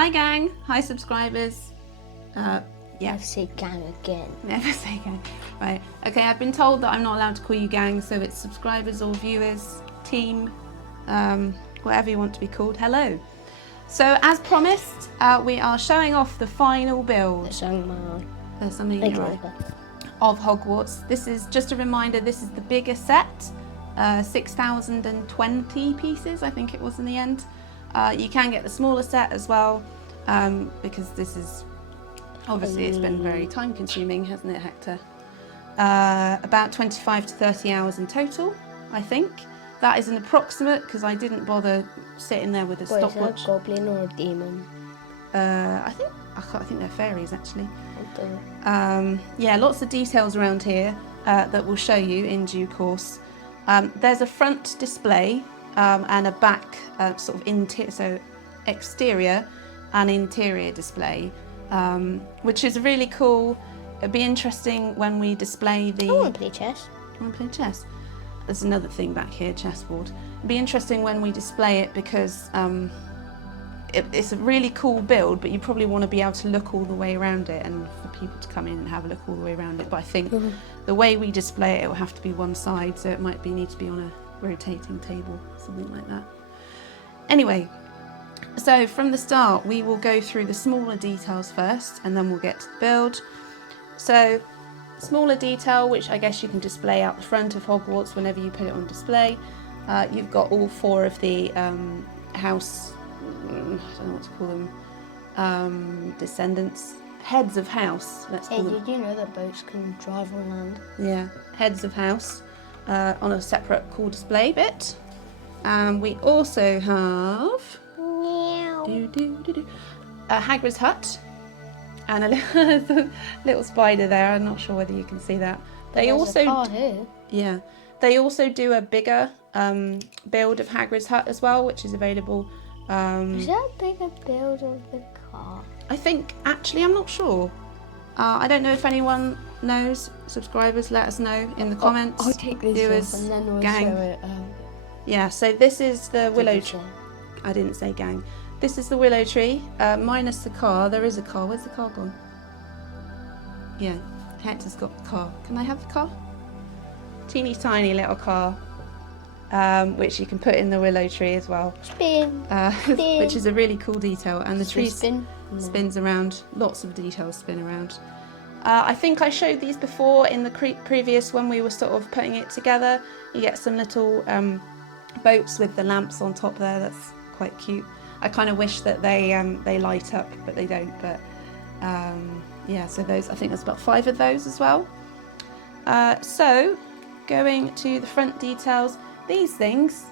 Hi gang, hi subscribers. Yeah. Never say gang again. Never say gang. Right, okay, I've been told that I'm not allowed to call you gang, so it's subscribers or viewers, team, whatever you want to be called. Hello. So as promised, we are showing off the final build. There's something in your eye. Of Hogwarts. This is just a reminder, this is the bigger set, 6,020 pieces, I think it was in the end. You can get the smaller set as well, because this is, obviously it's been very time consuming, hasn't it, Hector? About 25 to 30 hours in total, I think. That is an approximate, because I didn't bother sitting there with a stopwatch. Is it a goblin or a demon? I think they're fairies actually. Yeah, lots of details around here that we'll show you in due course. There's a front display and a back sort of exterior and interior display, which is really cool. It'd be interesting when we display the... I want to play chess. You want to play chess? There's another thing back here, chessboard. It'd be interesting when we display it because it's a really cool build, but you probably want to be able to look all the way around it and for people to come in and have a look all the way around it. But I think the way we display it, it will have to be one side, so it might need to be on a rotating table, something like that. Anyway, so from the start, we will go through the smaller details first, and then we'll get to the build. So, smaller detail, which I guess you can display out the front of Hogwarts whenever you put it on display. You've got all four of the house... I don't know what to call them, descendants, heads of house, let's call them. Did you know that boats can drive on land? Yeah, heads of house on a separate cool display bit. We also have Hagrid's hut and a little spider there. I'm not sure whether you can see that. They also they also do a bigger build of Hagrid's hut as well, which is available. Is that a bigger build of the car? I think, actually, I'm not sure. I don't know if anyone knows. Subscribers, let us know in the comments. I'll take this Viewers, off and then we'll gang. show it. Yeah, so this is the willow tree. I didn't say gang. This is the willow tree, minus the car. There is a car. Where's the car gone? Yeah, Hector's got the car. Can I have the car? Teeny tiny little car. Which you can put in the willow tree as well. Spin. Which is a really cool detail. And the tree spins around. Lots of details spin around. I think I showed these before in the previous when we were sort of putting it together. You get some little boats with the lamps on top there. That's quite cute. I kind of wish that they light up, but they don't. But yeah, so those, I think there's about 5 of those as well. So going to the front details. These things,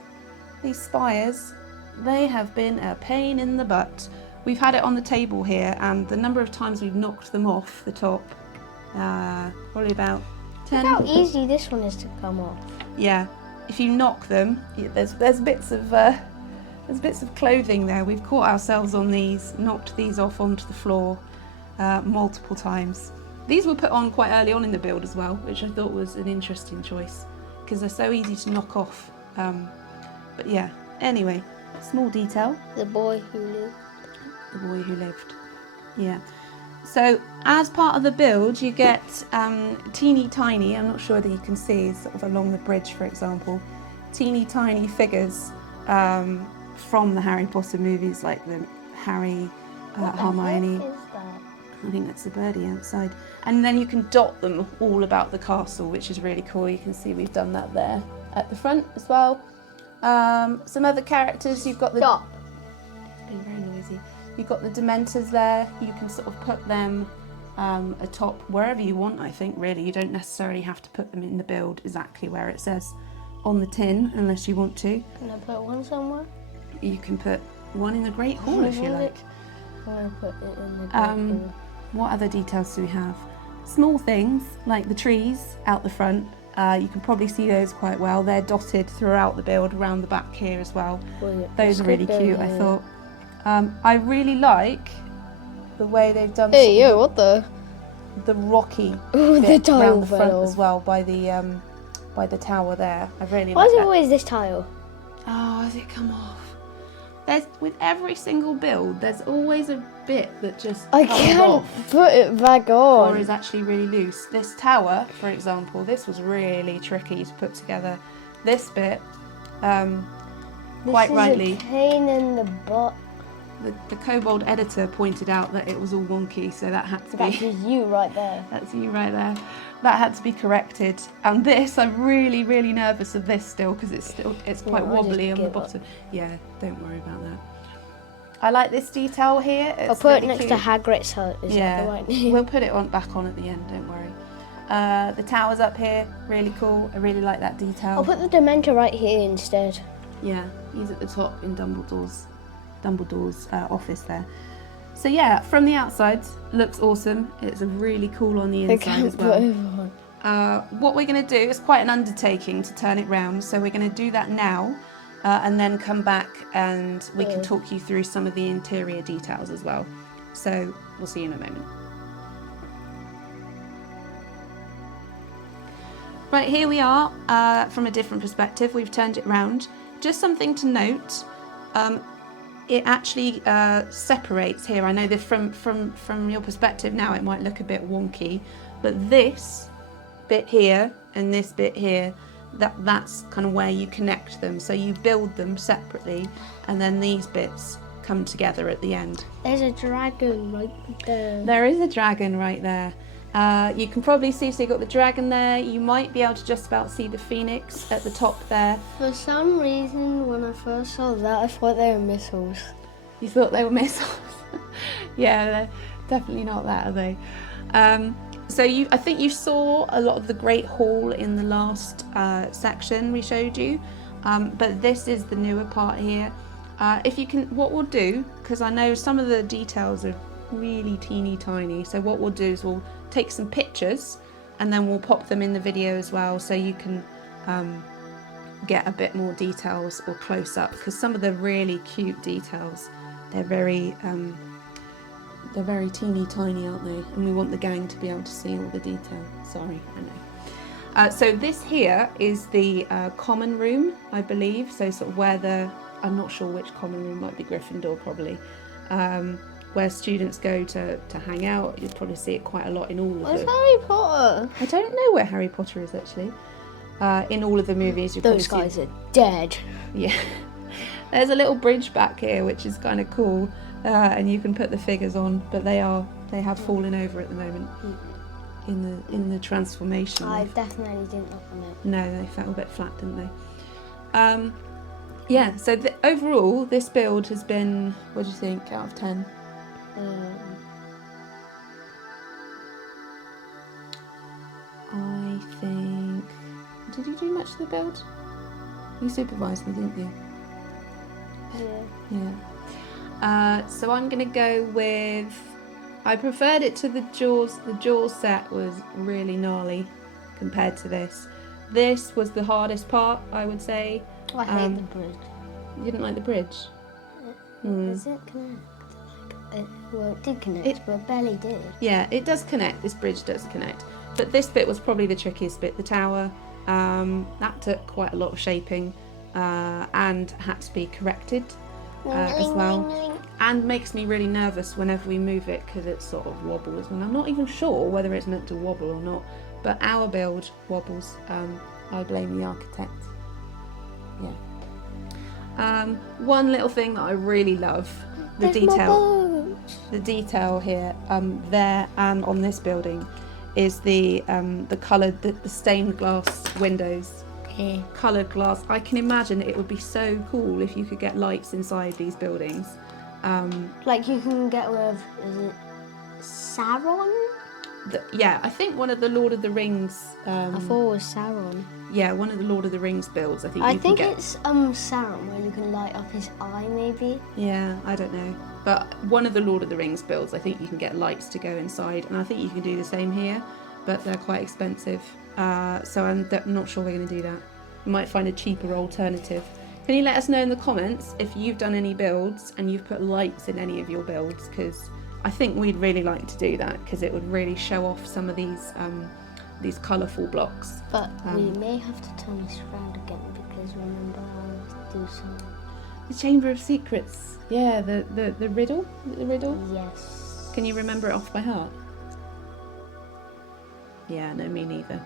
these spires, they have been a pain in the butt. We've had it on the table here, and the number of times we've knocked them off the top, probably about 10. Look how easy this one is to come off. Yeah, if you knock them, there's bits of clothing there. We've caught ourselves on these, knocked these off onto the floor multiple times. These were put on quite early on in the build as well, which I thought was an interesting choice, because they're so easy to knock off. But yeah, anyway, small detail. The boy who lived. The boy who lived. Yeah. So as part of the build, you get teeny tiny, I'm not sure whether you can see, sort of along the bridge, for example, teeny tiny figures from the Harry Potter movies, like the Harry, Hermione. What is that? I think that's the birdie outside. And then you can dot them all about the castle, which is really cool. You can see we've done that there at the front as well. Some other characters, you've got the... Stop. It's been very noisy. You've got the Dementors there. You can sort of put them atop wherever you want, I think, really. You don't necessarily have to put them in the build exactly where it says on the tin, unless you want to. Can I put one somewhere? You can put one in the Great Hall if you like. I want to put it in the Great Hall. What other details do we have? Small things like the trees out the front. You can probably see those quite well. They're dotted throughout the build, around the back here as well. Those are really cute, I thought. I really like the way they've done what the rocky the bit tile around the front fell as well by the tower there. I really Why like is it that. always this tile? Oh, has it come off? with every single build, there's always a bit that just I comes can't off put it back on. or is actually really loose. This tower, for example, this was really tricky to put together. This bit, quite rightly, This is a pain in the butt. the Kobold editor pointed out that it was all wonky, so that had to That's be. you right there. That's you right there. That had to be corrected. And this, I'm really, really nervous of this still because it's quite I'll just wobbly on the give up. bottom. Yeah, don't worry about that. I like this detail here. It's I'll put really it next cute. to Hagrid's hut. Is that the right name? We'll put it back on at the end, don't worry. The tower's up here, really cool. I really like that detail. I'll put the Dementor right here instead. Yeah, he's at the top in Dumbledore's office there. So yeah, from the outside, looks awesome. It's really cool on the inside as well. What we're going to do is quite an undertaking to turn it round, so we're going to do that now, and then come back and we can talk you through some of the interior details as well. So we'll see you in a moment. Right, here we are from a different perspective. We've turned it round. Just something to note. It actually separates here. I know that from your perspective now it might look a bit wonky, but this bit here and this bit here, that's kind of where you connect them. So you build them separately and then these bits come together at the end. There's a dragon right there. There is a dragon right there. You can probably see, so you've got the dragon there. You might be able to just about see the phoenix at the top there. For some reason, when I first saw that, I thought they were missiles. You thought they were missiles? Yeah, they're definitely not that, are they? So I think you saw a lot of the Great Hall in the last section we showed you, but this is the newer part here. If you can, what we'll do, because I know some of the details are really teeny tiny, so what we'll do is we'll take some pictures and then we'll pop them in the video as well, so you can get a bit more details or close up, because some of the really cute details, they're very teeny tiny, aren't they? And we want the gang to be able to see all the detail. Sorry, I know. So this here is the common room, I believe. So sort of where I'm not sure which common room, might be Gryffindor probably, where students go to hang out. You'll probably see it quite a lot in all of Where's them. Harry Potter? I don't know where Harry Potter is actually. In all of the movies, you Those probably guys are dead. Yeah. There's a little bridge back here, which is kind of cool, and you can put the figures on, but they have fallen over at the moment in the transformation. I definitely didn't look on it. No, they fell a bit flat, didn't they? Yeah. So overall, this build has been, what do you think, out of 10? I think. Did you do much to the build? You supervised me, didn't you? Yeah. Yeah. So I'm going to go with, I preferred it to the Jaws. The Jaws set was really gnarly compared to this. This was the hardest part, I would say. I hate the bridge. You didn't like the bridge? Does it connect? Well, it did connect, but barely did. Yeah, it does connect. This bridge does connect. But this bit was probably the trickiest bit. The tower, that took quite a lot of shaping and had to be corrected as well. And makes me really nervous whenever we move it, because it sort of wobbles. And I'm not even sure whether it's meant to wobble or not. But our build wobbles. I blame the architect. Yeah. One little thing that I really love, the detail here, there and on this building, is the coloured, the stained glass windows. Okay. Coloured glass. I can imagine it would be so cool if you could get lights inside these buildings. Like you can get rid of, is it Sauron? Yeah, I think one of the Lord of the Rings. I thought it was Sauron. Yeah, one of the Lord of the Rings builds. I think. It's Sauron, where you can light up his eye, maybe. Yeah, I don't know, but one of the Lord of the Rings builds, I think you can get lights to go inside, and I think you can do the same here, but they're quite expensive. So I'm not sure we're going to do that. We might find a cheaper alternative. Can you let us know in the comments if you've done any builds and you've put lights in any of your builds? Because I think we'd really like to do that, because it would really show off some of these colourful blocks. But we may have to turn this around again, because remember I want to do some. The Chamber of Secrets. Yeah, the riddle. The riddle. Yes. Can you remember it off by heart? Yeah, no, me neither.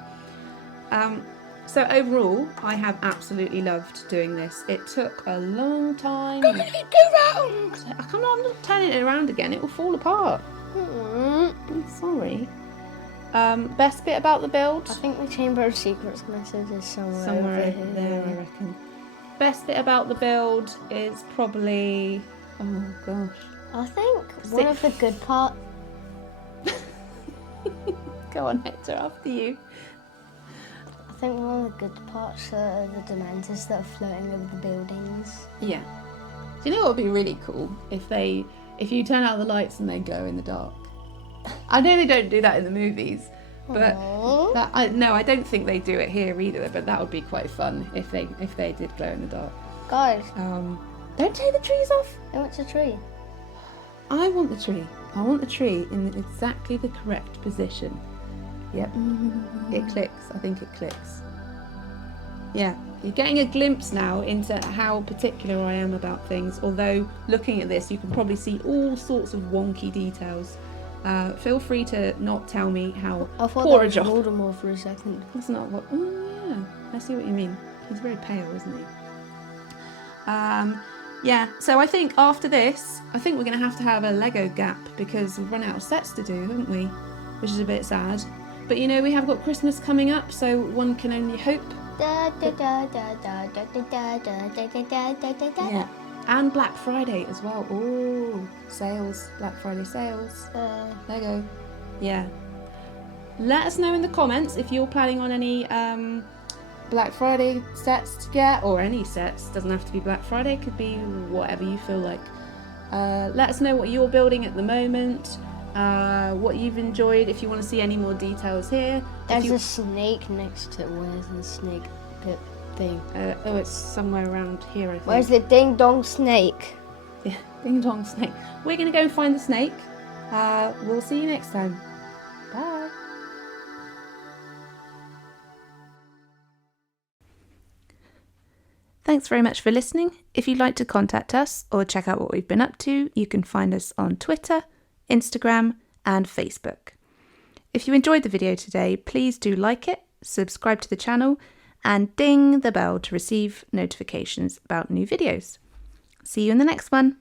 So overall, I have absolutely loved doing this. It took a long time. Go round! Come on, I'm not turning it around again. It will fall apart. I'm sorry. Best bit about the build? I think the Chamber of Secrets message is somewhere Somewhere over over there, I reckon. Best bit about the build is probably... Oh, gosh. I think one of the good parts... Go on, Hector, after you. I think one of the good parts are the Dementors that are floating over the buildings. Yeah. Do you know what would be really cool? If you turn out the lights and they glow in the dark. I know they don't do that in the movies, but I don't think they do it here either. But that would be quite fun if they did glow in the dark. Guys, don't take the trees off. what's a tree? I want the tree. I want the tree in exactly the correct position. Yep. It clicks. I think it clicks. Yeah. You're getting a glimpse now into how particular I am about things. Although looking at this, you can probably see all sorts of wonky details. Feel free to not tell me how I thought poor that a was job. Voldemort for a second. That's not what. Oh yeah. I see what you mean. He's very pale, isn't he? Yeah, so I think after this, I think we're going to have a Lego gap because we've run out of sets to do, haven't we? Which is a bit sad. But you know, we have got Christmas coming up, so one can only hope. Yeah, and Black Friday as well. Oh, sales, Black Friday sales. Lego. Yeah. Let us know in the comments if you're planning on any Black Friday sets to get, or any sets. Doesn't have to be Black Friday, it could be whatever you feel like. Let us know what you're building at the moment, what you've enjoyed, if you want to see any more details here. There's a snake next to it. Where's the snake thing? Oh, it's somewhere around here, I think. Where's the ding dong snake? Yeah, ding dong snake. We're going to go and find the snake. We'll see you next time. Bye. Thanks very much for listening. If you'd like to contact us or check out what we've been up to, you can find us on Twitter, Instagram, and Facebook. If you enjoyed the video today, please do like it, subscribe to the channel, and ding the bell to receive notifications about new videos. See you in the next one.